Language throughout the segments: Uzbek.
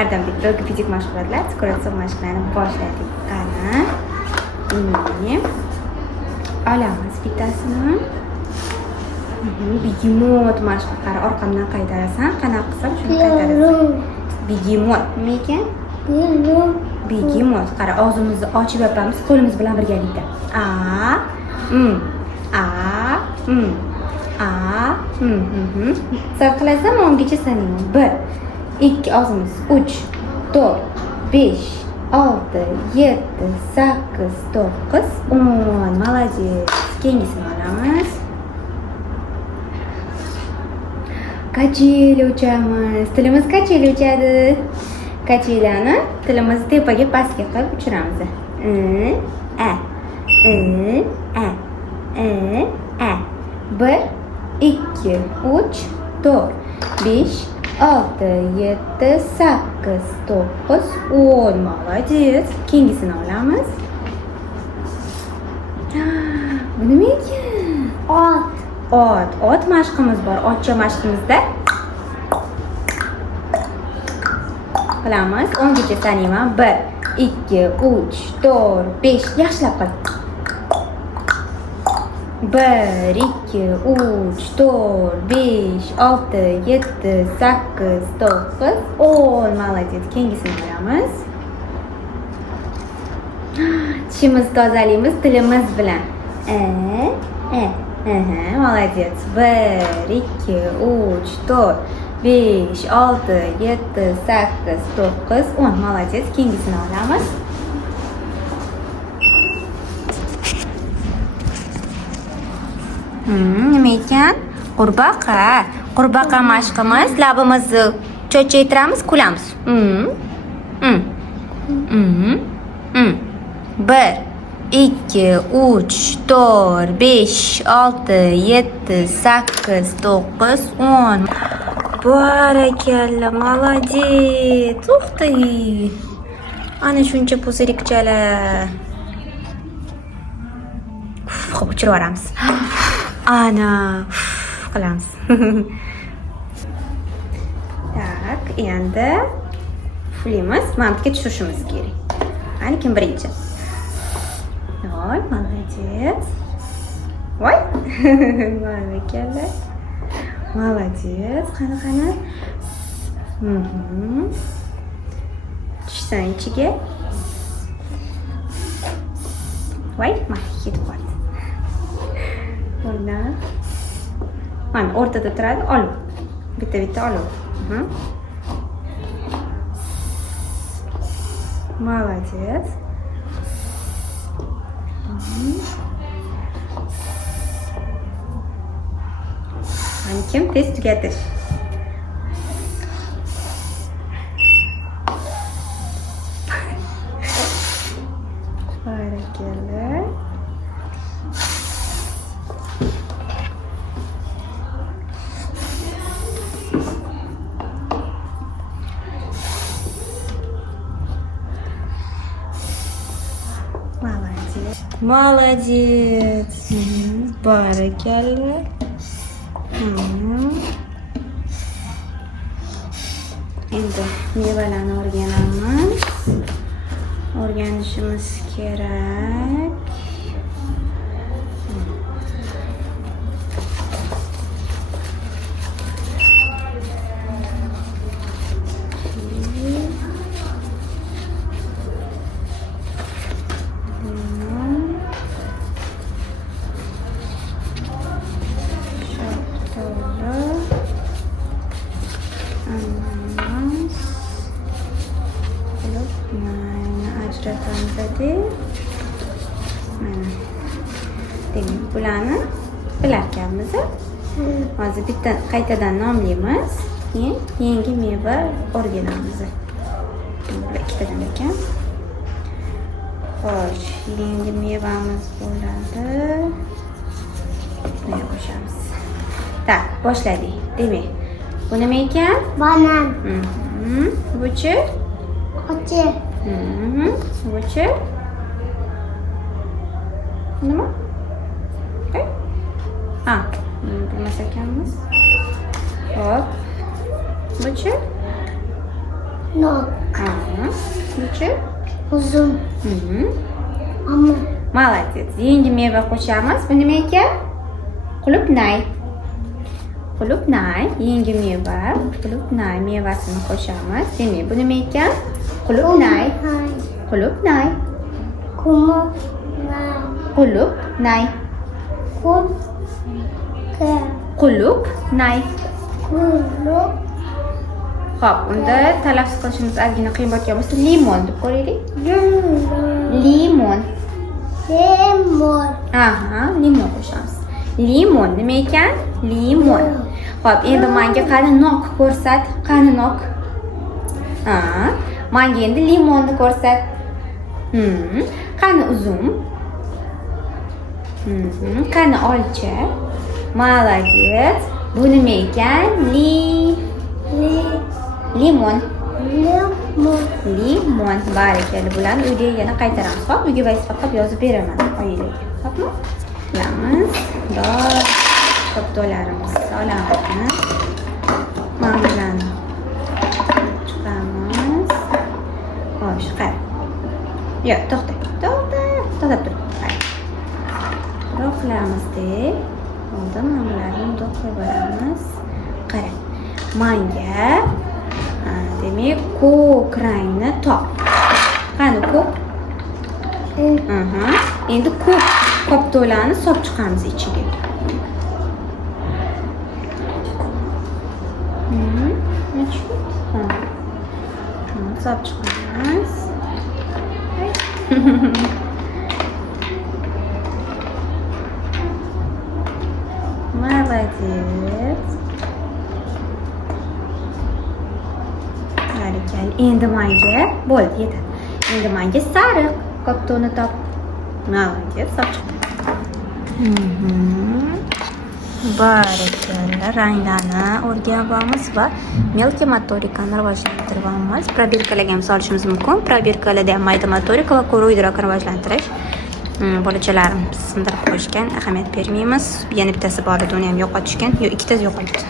Erdemlik logopedik mashg'ulotlar, dekoratsion mashqlarni boshladik. Qani. Ini olamiz bittasini. Begemot mashqi. Qara orqamdan qaytarasan. Qanaqa qilsam shuni qaytarasan. Begemot nima ekan? Begemot. Qara og'zimizni ochib yopamiz qo'limiz bilan birgalikda. Sarqilasam o'ngacha sanayman. 1 2 og'zimiz 3 4 5 6 7 8 9 10. Молодец. Keyingisini olamiz. Kacheli uchamiz. Tilimiz kacheli uchadi. Kachelani tilimiz tepaga pastga qilib uchiramiz. Bir, 2 3 4 5 6 7 8 9 10. Молодец. Keyingisini olamiz. Bu nima ekan? Ot mashqimiz bor. Otcha mashqimizda qilamiz. 10 gacha sanayman. 1 2 3 4 5. Yaxshilab qil. 1 2 3 4 5 6 7 8 9 10. Молодец. Keyingisini olamiz. Tishimizni tozalaymiz tilimiz bilan. Молодец. 1 2 3 4 5 6 7 8 9 10. Молодец. Keyingisini olamiz. Nima ekan? Qurbaqa mashqimiz. Labimizni cho'chaytiramiz, kulamiz. 1 2 3 4 5 6 7 8 9 10. Barakalla, молодец. Uх ты. Ana shuncha puzirikchalar. Xo'p, o'chirib yuboramiz. Ana qilamiz. Tak, endi puflaymiz. Mantiga tushirishimiz kerak. Qani kim birinchi? Voy, молодец. Voy. Barakalla. Молодец. Qani. Tushsan ichiga. Voy, mana ketib qoldi. Bundan. Mana o'rtada turadi, ol. Bitta ol. Молодец. Kim tez tugatish. Barakalla. Молодец. Barakalla. Endi mevalarni o'rganishimiz kerak. Ajratamiz tadi. Mana. Demak, bularni bilarkanmiz. Hozir bitta qaytadan nomlaymiz. Keyin yangi meva o'rganamiz. Bular ikkitadan ekan. Xo'sh, yangi mevamiz bo'ladi. Buni qo'shamiz. Tak, boshladik. Demak, bu nima ekan? Banan. Bu-chi? Ochi. Bu-chi? Nima? Bilmas ekanmiz. Hop. Bu-chi? Nok. Nechuk? Uzun. Ama. Молодец. Yangi meva qo'shamiz. Bu nima ekan? Qulupnay. Qulupnay, yangi meva. Qulupnay mevasini qo'shamiz. Demak, bu nima ekan? Qulupnay. Qulupnay. Qulupnay. Qulupnay. Xo'p, unda talaffuz qilishimiz ozgina qiyin bo'lgan bo'lsa, limon deb qo'yaylik. Limon. Aha, limon qo'shamiz. Limon nima ekan? Limon. Xo'p, endi menga qani nok ko'rsat. Qani nok? Menga endi limonni ko'rsat. Qani uzum? Qani olcha? Молодец. Bu nima ekan? Limon. Limon. Barakalla. Bularni uyga yana qaytaramiz. Xo'p, uyga vazifa qilib yozib beraman oilaga. Xo'pmi? Qilamiz. Koptolarimiz solamiz. Mag'larni chiqamiz. Xo'sh, qara. Yo'q, to'xtab tur. Qilamiz-dek. Oldin mag'larni bundoq qo'yib olamiz. Qara. Menga demak, ko'k rangni top. Qani ko'k? Endi ko'k koptolarni solib chiqamiz ichiga. Solib chiqamiz. Молодец. Endi menga bo'ldi, yetadi. Endi menga sariq koptoni top. Молодец, barakalla. Ranglarni o'rganamiz va melkiy motorikani rivojlantiramiz. Probirkalarga ham solishimiz mumkin. Probirkalarda ham mayda motorika va ko'ruv idrokini rivojlantirish. Bolachalarim sindirib qo'yishgan, ahamiyat bermaymiz. Yana bittasi bor edi, uni ham yo'qotishgan. Yo'q, ikkitasi yo'qolibdi.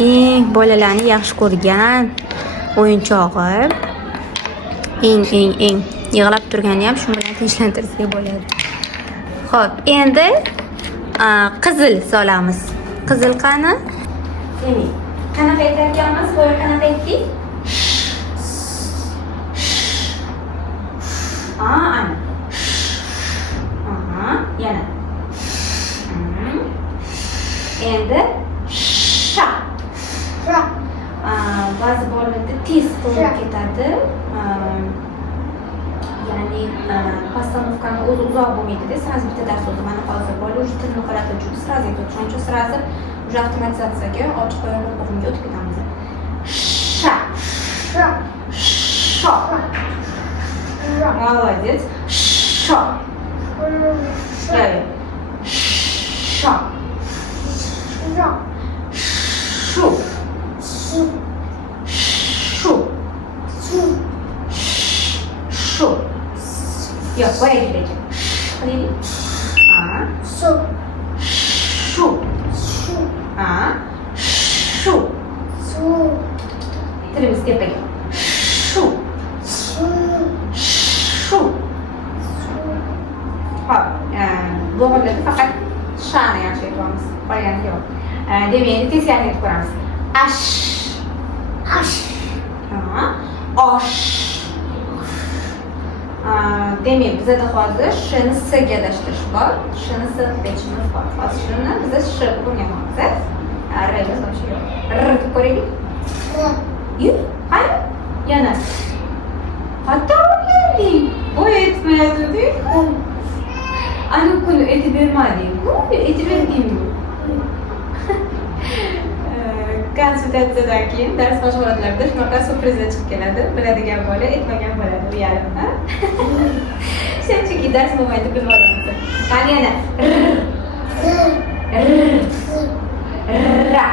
Eng bolalarni yaxshi ko'rgan o'yinchog'i, eng yig'lab turganda ham shu bilan tinchlantirsak bo'ladi. Xo'p, endi qizil solamiz. Qizil qani? Demak, qanaqa aytayotganmiz? Bo'yi qanaqa aytdik? Ana. Yana. Endi sha. Ba'zi bolalarda tez qolib ketadi. Ya'ni postanovkani o'zi uzoq bo'lmaydi-da, sразу bitta dars o'zi. Mana hozir bola уже tilni qarata uchun sразу aytadi. Shuning uchun sразу уже avtomatizatsiyaga ochiq qo'yib o'qishga o'tib ketamiz. Sha. Молодец. Ша. Ша. Шу. Шу. Yo'q, qo'yaylik lekin. Qilaylik. Шу. Шу. Tilimiz tepaga. Шу. Hop, bo'g'irlarda faqat shani yaxshi aytamiz. Qolgani yo'q. Demak, endi teskarini aytib ko'ramiz. Ash. Osh. Demak, bizda hozir shni s-ga adashtirish bor. Shni s aytishimiz bor. Hozir shuni biz sh o'rganmoqmiz. R yo'q. R deb ko'raylik. Yo'q, qani? Yana. Hatto o'rganding. Bo'y aytmayotganding. Ana kuni aytib bermading-ku, aytib berdingmi? Konsultatsiyadan keyin dars mashg'ulotlarida shunaqa surprizlar chiqib keladi. Biladigan bola aytmagan bo'ladi u yarim. Shunchaki dars bo'lmaydi bilib olamiz. Qani yana. Ra.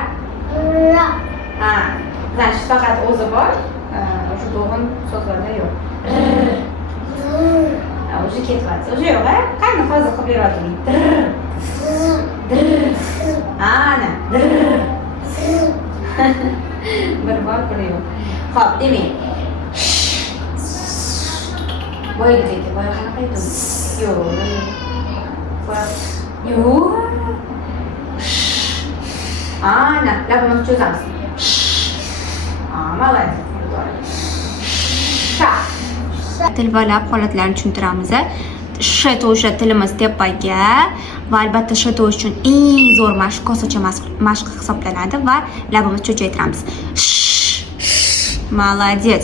Значит, faqat o'zi bor. Shu bo'g'in so'zlarda yo'q. Уже ketyapti. Уже yo'q, a? Qani hozir qilib beryapting? Ana. Bir bor puli yo'q. Xo'p, demak. Boyagidek, boya qanaqa edi? Yo'q. Yo'q. Ana, labimizni cho'zamiz. Молодец. Sha. Tilvalab holatlarini tushuntiramiz. Sh tovushi tilimiz tepaga va albatta sh tovush uchun eng zo'r mashq kosacha mashq hisoblanadi va labimizni cho'chaytiramiz. Молодец.